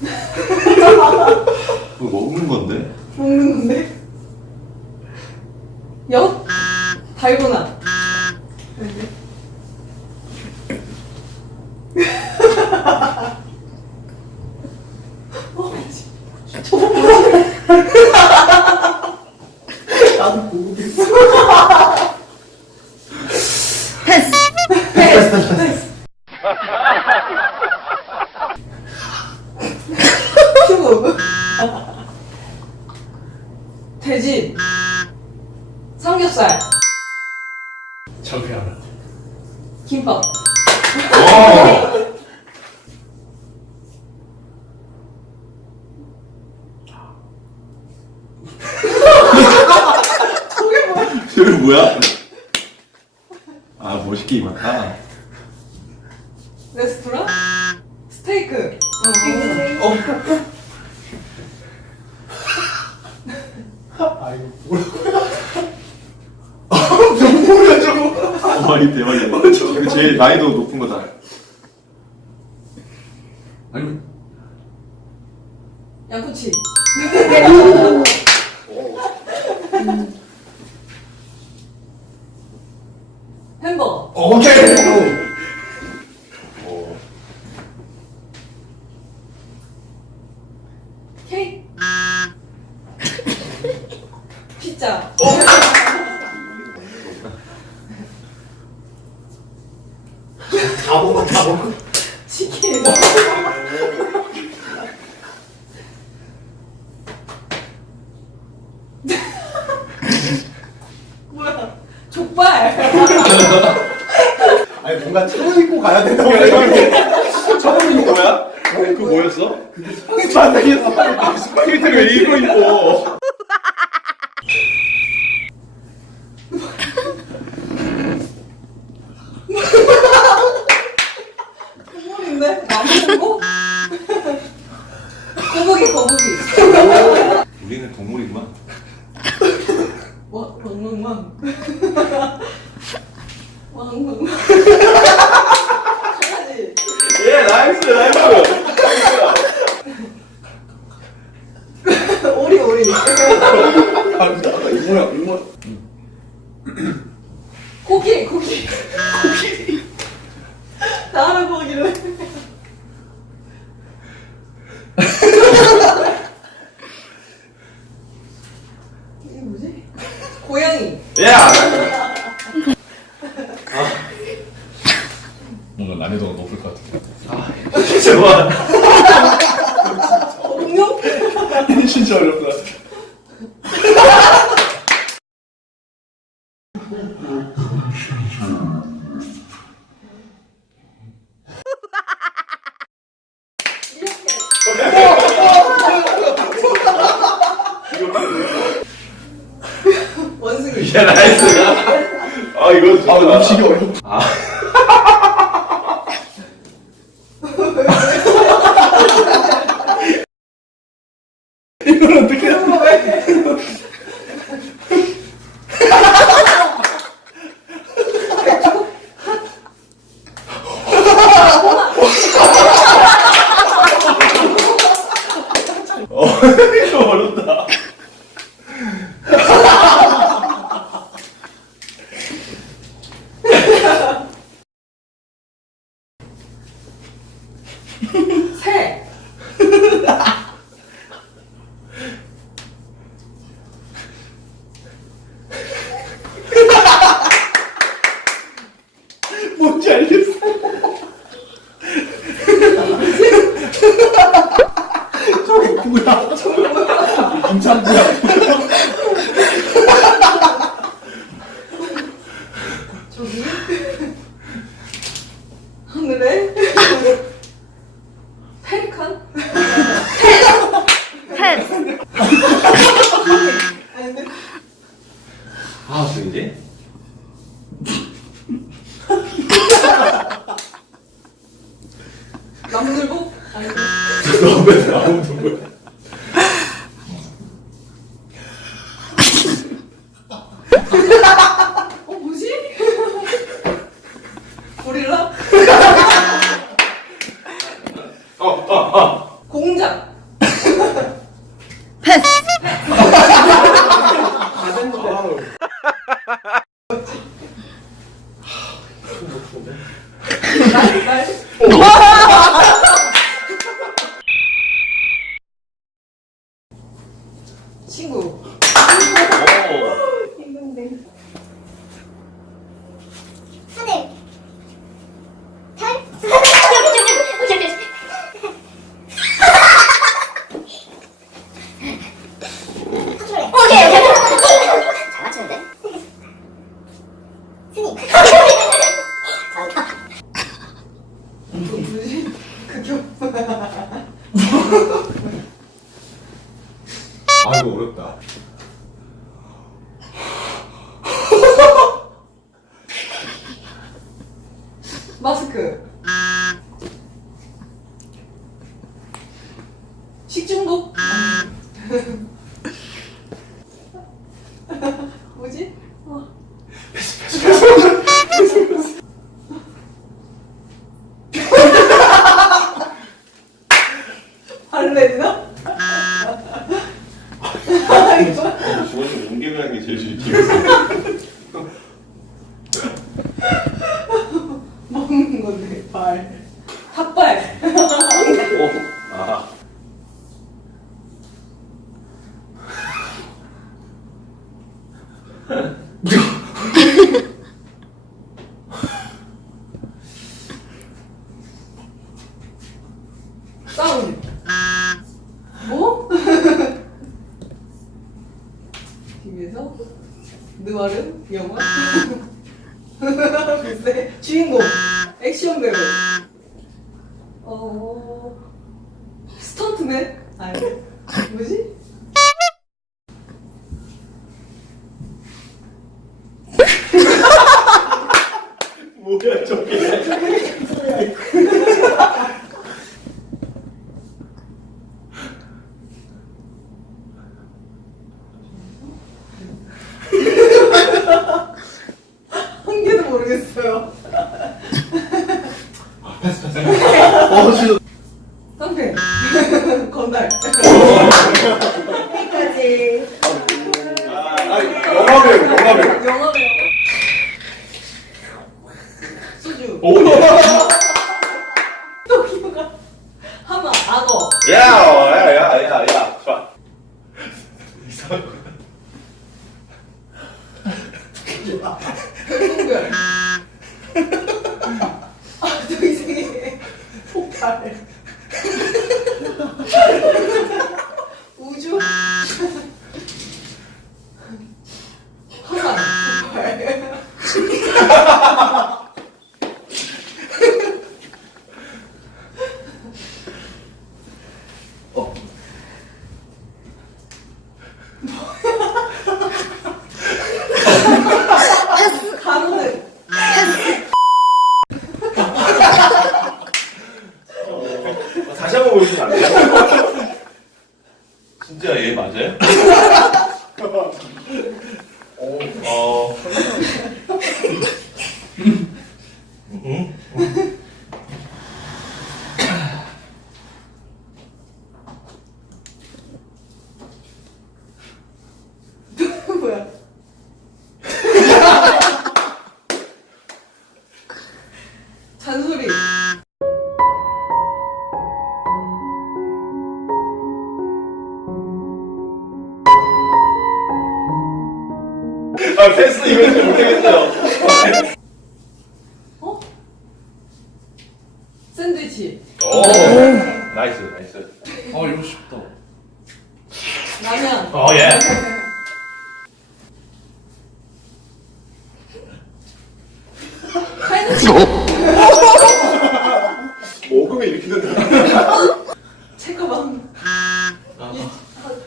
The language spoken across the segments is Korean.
이거 먹는 건데? 먹는 건데? 엿? 달고나. 아닌데? 어, 뭐지? 저거 뭐지? 나도 모르겠어. 패스! 패스! 패스! 큐브! 돼지 삼겹살 창피하다. 김밥 오! 저게 뭐야? 저게? 아 멋있게 입었다 레스토랑 스테이크 아 이거 뭐라고? 아 뭐야 저거? 대박이 대박이네 이거 제일 난이도 높은 거다 아니 양꼬치 햄버거 오케이. 오. 케이크 피자 다 아니 뭔가 차려입고 가야 된다고. 처음 이거 뭐야? 그거 뭐였어? 스파게티. 스파게티를 왜 이거 나무고? 거북이 거북이. 우리는 동물이구만? 와 강아지 예 나이스 나이스. 오리 오리. 아 나가 이 뭐야 이 뭐야. 코끼리 코끼리 코끼리 나는 거기를 이게 뭐지? 고양이 야! 뭔가 난이도가 높을 것 같아. 제발 공룡? 진짜 어렵다. 원숭이 야 나이스 아 이거 아 음식이 어렵. 아 이걸 어떻게? 해? 어, 이거 어렵다 새 뭔지 알겠어. 저게 뭐야? 저게 임산부야. 저기? 하늘에? 펠리칸? 아닌데? 아저 이제 남들복? 아닌데? 너왜 나오는 거야 극혐 오. 아. 싸우지. 뭐? 주인공 액션 배우. 어 스턴트맨 아니 뭐지? 뭐야 저게? 한 개도 모르겠어요. 어 진짜 쌍패 건달. 여기까지. 아, 영화 배우, 영화 배우. 영화 배우. 소 샌드위치. 오. 나이스, 나이스. 아 이거 쉽다 라면. 어, 예. 칼국수. 먹으면 이렇게 된다. 책가방. 이- 아,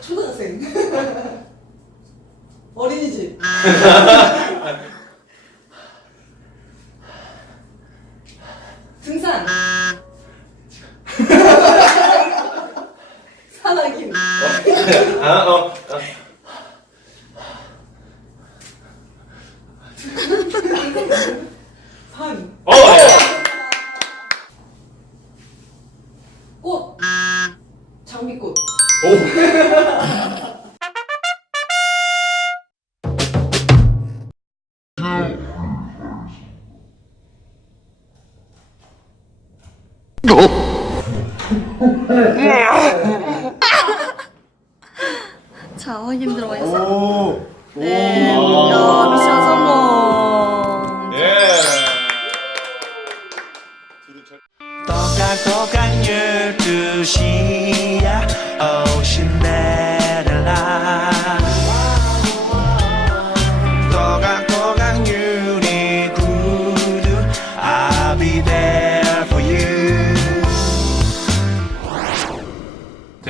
초등학생. 어린이집. 자, 확인 들어가 있어요. 오 네. 야, 미션 성공. 예. 또각또각 열두 시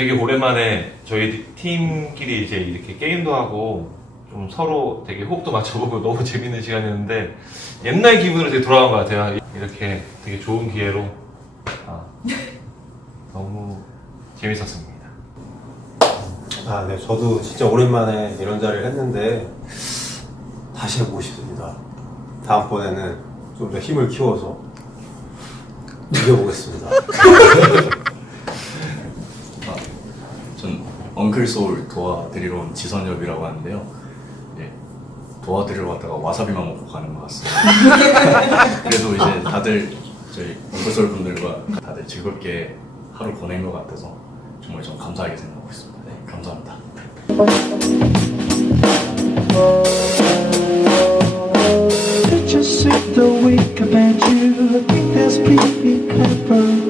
되게 오랜만에 저희 팀끼리 이제 이렇게 게임도 하고 좀 서로 되게 호흡도 맞춰보고 너무 재밌는 시간이었는데 옛날 기분으로 되게 돌아간 것 같아요. 이렇게 되게 좋은 기회로 아, 너무 재밌었습니다. 아, 네. 저도 진짜 오랜만에 이런 자리를 했는데 다시 해보고 싶습니다. 다음번에는 좀 더 힘을 키워서 이겨보겠습니다. 엉클 소울 도와드리러 온 지선엽이라고 하는데요. 예, 도와드리러 왔다가 와사비만 먹고 가는 것 같습니다. 그래도 이제 다들 저희 앵글솔 분들과 다들 즐겁게 하루 보낸 것 같아서 정말 좀 감사하게 생각하고 있습니다. 네, 감사합니다. Picture sick the week about you. I think that's pretty clever.